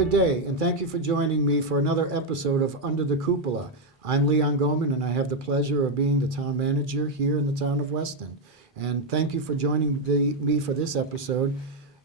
Good day, and thank you for joining me for another episode of Under the Cupola. I'm Leon Gaumond, and I have the pleasure of being the town manager here in the town of Weston. And thank you for joining me for this episode.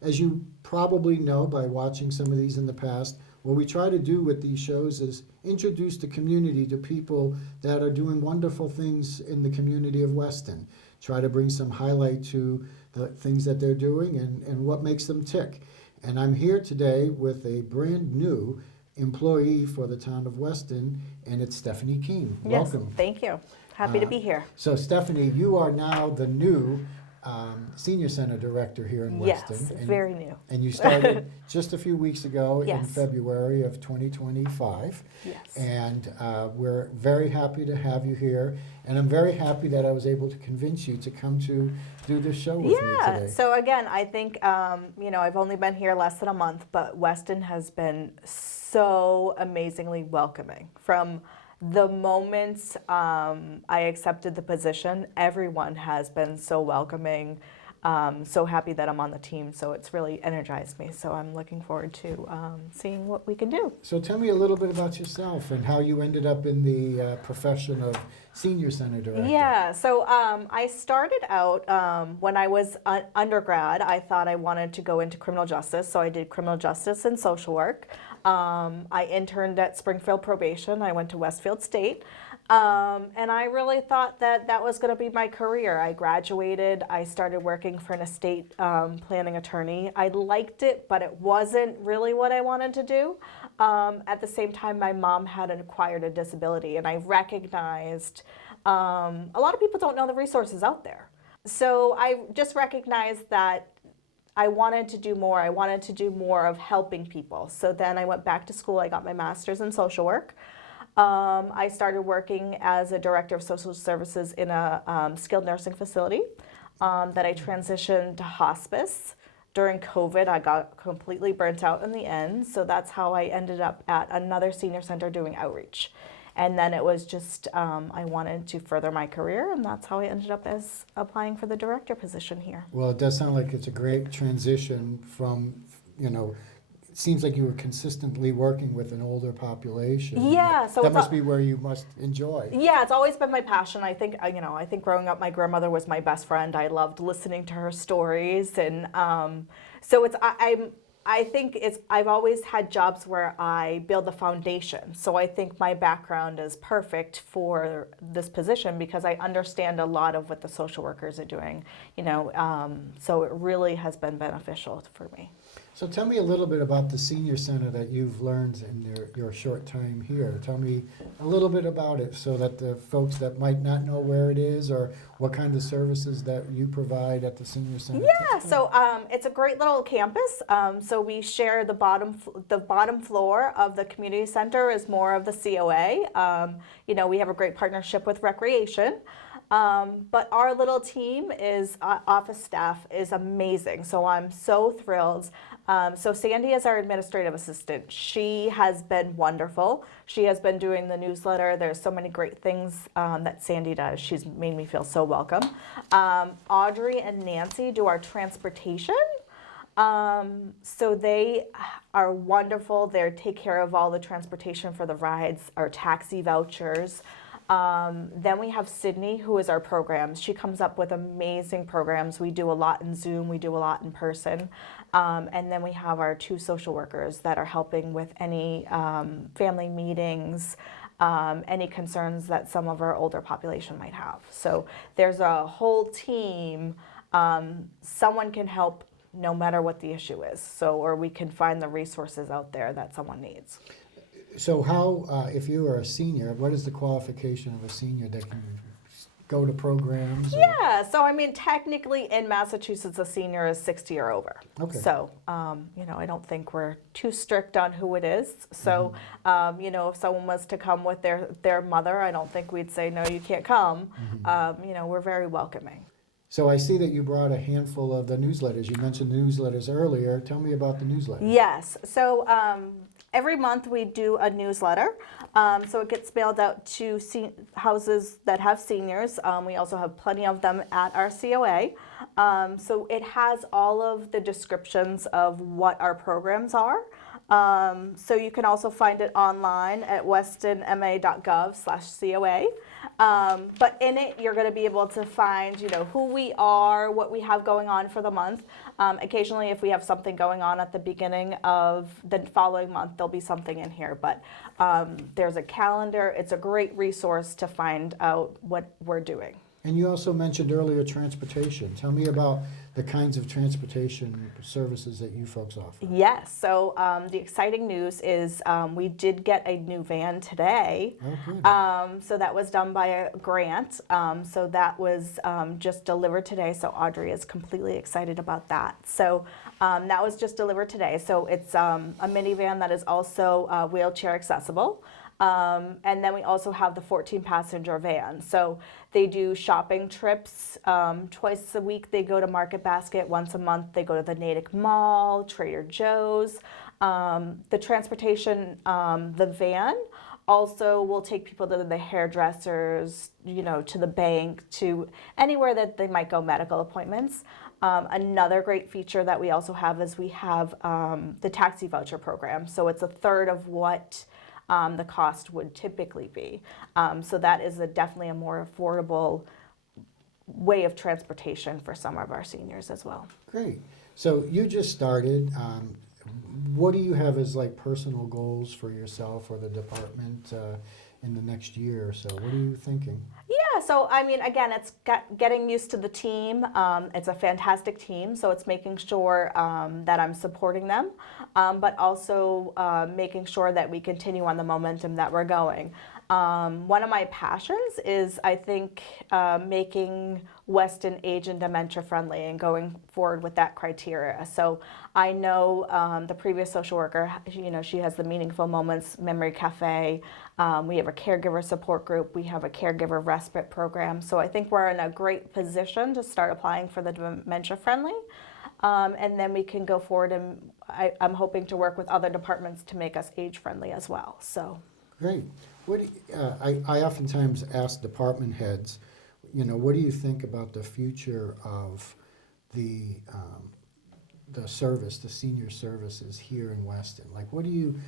As you probably know by watching some of these in the past, what we try to do with these shows is introduce the community to people that are doing wonderful things in the community of Weston. Try to bring some highlight to the things that they're doing and what makes them tick. And I'm here today with a brand new employee for the town of Weston, and it's Stephanie Keane. Yes, Welcome. thank you. Happy to be here. So Stephanie, you are now the new Senior Center Director here in Weston. Yes, very new. And you started just a few weeks ago in Yes. February of 2025. Yes. And we're very happy to have you here. And I'm very happy that I was able to convince you to come to do this show with me today. So again, I think, I've only been here less than a month, but Weston has been so amazingly welcoming. From the moment I accepted the position, everyone has been so welcoming, so happy that I'm on the team. So it's really energized me. So I'm looking forward to seeing what we can do. So tell me a little bit about yourself and how you ended up in the profession of Senior Center Director. Yeah, so I started out when I was undergrad. I thought I wanted to go into criminal justice, so I did criminal justice and social work. I interned at Springfield Probation. I went to Westfield State. And I really thought that that was going to be my career. I graduated. I started working for an estate planning attorney. I liked it, but it wasn't really what I wanted to do. At the same time, my mom had acquired a disability, and I recognized a lot of people don't know the resources out there. So I just recognized that I wanted to do more. I wanted to do more of helping people. So then I went back to school. I got my master's in social work. I started working as a director of social services in a skilled nursing facility. That I transitioned to hospice. During COVID, I got completely burnt out in the end. So that's how I ended up at another senior center doing outreach. And then it was just, I wanted to further my career, and that's how I ended up as applying for the director position here. Well, it does sound like it's a great transition from, it seems like you were consistently working with an older population. Yeah, so that must be where you must enjoy. Yeah, it's always been my passion. I think, I think growing up, my grandmother was my best friend. I loved listening to her stories, and so it's I've always had jobs where I build the foundation. So I think my background is perfect for this position because I understand a lot of what the social workers are doing. So it really has been beneficial for me. So tell me a little bit about the senior center that you've learned in your short time here. Tell me a little bit about it so that the folks that might not know where it is or what kind of services that you provide at the senior center. Yeah, so it's a great little campus. So we share the bottom floor of the community center is more of the COA. We have a great partnership with recreation. But our little team office staff is amazing. So I'm so thrilled. So Sandy is our administrative assistant. She has been wonderful. She has been doing the newsletter. There's so many great things that Sandy does. She's made me feel so welcome. Audrey and Nancy do our transportation. So they are wonderful. They take care of all the transportation for the rides, our taxi vouchers. Then we have Sydney, who is our programs. She comes up with amazing programs. We do a lot in Zoom. We do a lot in person. And then we have our two social workers that are helping with any family meetings, any concerns that some of our older population might have. So there's a whole team. Someone can help no matter what the issue is. Or we can find the resources out there that someone needs. So how, if you are a senior, what is the qualification of a senior that can go to programs? Yeah, so technically in Massachusetts, a senior is 60 or over. Okay. So, I don't think we're too strict on who it is. So, if someone was to come with their mother, I don't think we'd say, no, you can't come. We're very welcoming. So I see that you brought a handful of the newsletters. You mentioned newsletters earlier. Tell me about the newsletter. Yes. So every month we do a newsletter. So it gets mailed out to houses that have seniors. We also have plenty of them at our COA. So it has all of the descriptions of what our programs are. So you can also find it online at westonma.gov/COA. But in it, you're going to be able to find, who we are, what we have going on for the month. Occasionally, if we have something going on at the beginning of the following month, there'll be something in here. But there's a calendar. It's a great resource to find out what we're doing. And you also mentioned earlier transportation. Tell me about the kinds of transportation services that you folks offer. Yes, so the exciting news is we did get a new van today. Oh, good. So that was done by a grant. So that was just delivered today. So Audrey is completely excited about that. So that was just delivered today. So it's a minivan that is also wheelchair accessible. And then we also have the 14-passenger van. So they do shopping trips twice a week. They go to Market Basket. Once a month, they go to the Natick Mall, Trader Joe's. The transportation, the van also will take people to the hairdressers, to the bank, to anywhere that they might go, medical appointments. Another great feature that we also have is we have the taxi voucher program. So it's a third of what the cost would typically be. So that is definitely a more affordable way of transportation for some of our seniors as well. Great. So you just started. What do you have as like personal goals for yourself or the department in the next year or so? What are you thinking? Yeah, so I mean, again, it's getting used to the team. It's a fantastic team, so it's making sure that I'm supporting them, but also making sure that we continue on the momentum that we're going. One of my passions is, I think, making Weston age and dementia friendly and going forward with that criteria. So I know the previous social worker, she has the Meaningful Moments Memory Cafe. We have a caregiver support group. We have a caregiver respite program. So I think we're in a great position to start applying for the dementia friendly. And then we can go forward, and I'm hoping to work with other departments to make us age friendly as well. So Great. I oftentimes ask department heads, what do you think about the future of the service, the senior services here in Weston? Like, what do you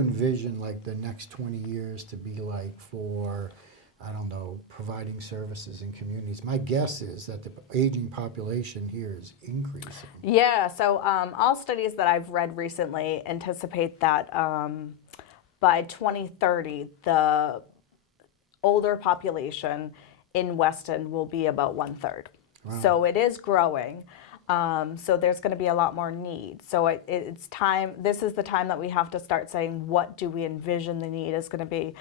envision like the next 20 years to be like for, I don't know, providing services in communities? My guess is that the aging population here is increasing. yeah, so all studies that I've read recently anticipate that by 2030, the older population in Weston will be about 1/3. Wow. So it is growing. So there's going to be a lot more need. So it's time. This is the time that we have to start saying, what do we envision the need is going to be?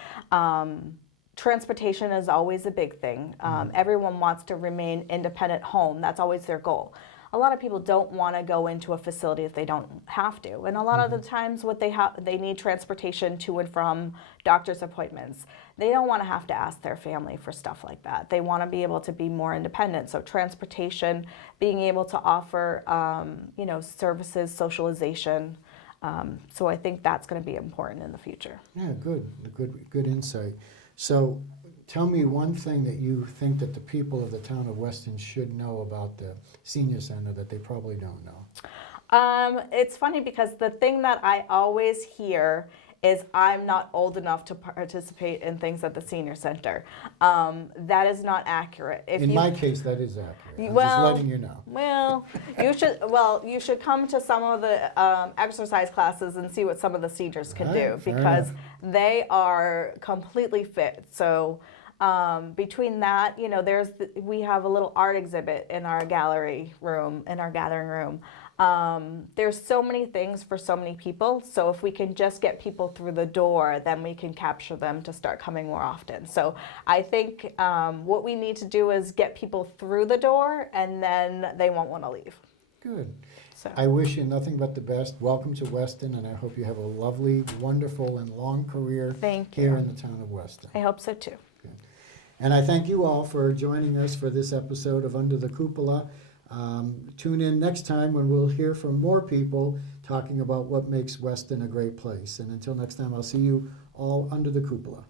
Transportation is always a big thing. Everyone wants to remain independent home. That's always their goal. A lot of people don't want to go into a facility if they don't have to. And a lot of the times what they need transportation to and from doctor's appointments. They don't want to have to ask their family for stuff like that. They want to be able to be more independent. So transportation, being able to offer, services, socialization. So I think that's going to be important in the future. Yeah, good insight. So tell me one thing that you think that the people of the town of Weston should know about the senior center that they probably don't know. It's funny because the thing that I always hear is I'm not old enough to participate in things at the senior center. That is not accurate. In my case, that is accurate. I'm Well, just letting you know. Well, you should come to some of the exercise classes and see what some of the seniors can do, Fair because enough. they are completely fit. So between that, we have a little art exhibit in our gallery room, in our gathering room. There's so many things for so many people. So if we can just get people through the door, then we can capture them to start coming more often. So I think what we need to do is get people through the door, and then they won't want to leave. Good. So I wish you nothing but the best. Welcome to Weston, and I hope you have a lovely, wonderful, and long career Thank you. here in the town of Weston. I hope so too. Good. And I thank you all for joining us for this episode of Under the Cupola. Tune in next time when we'll hear from more people talking about what makes Weston a great place. And until next time, I'll see you all under the cupola.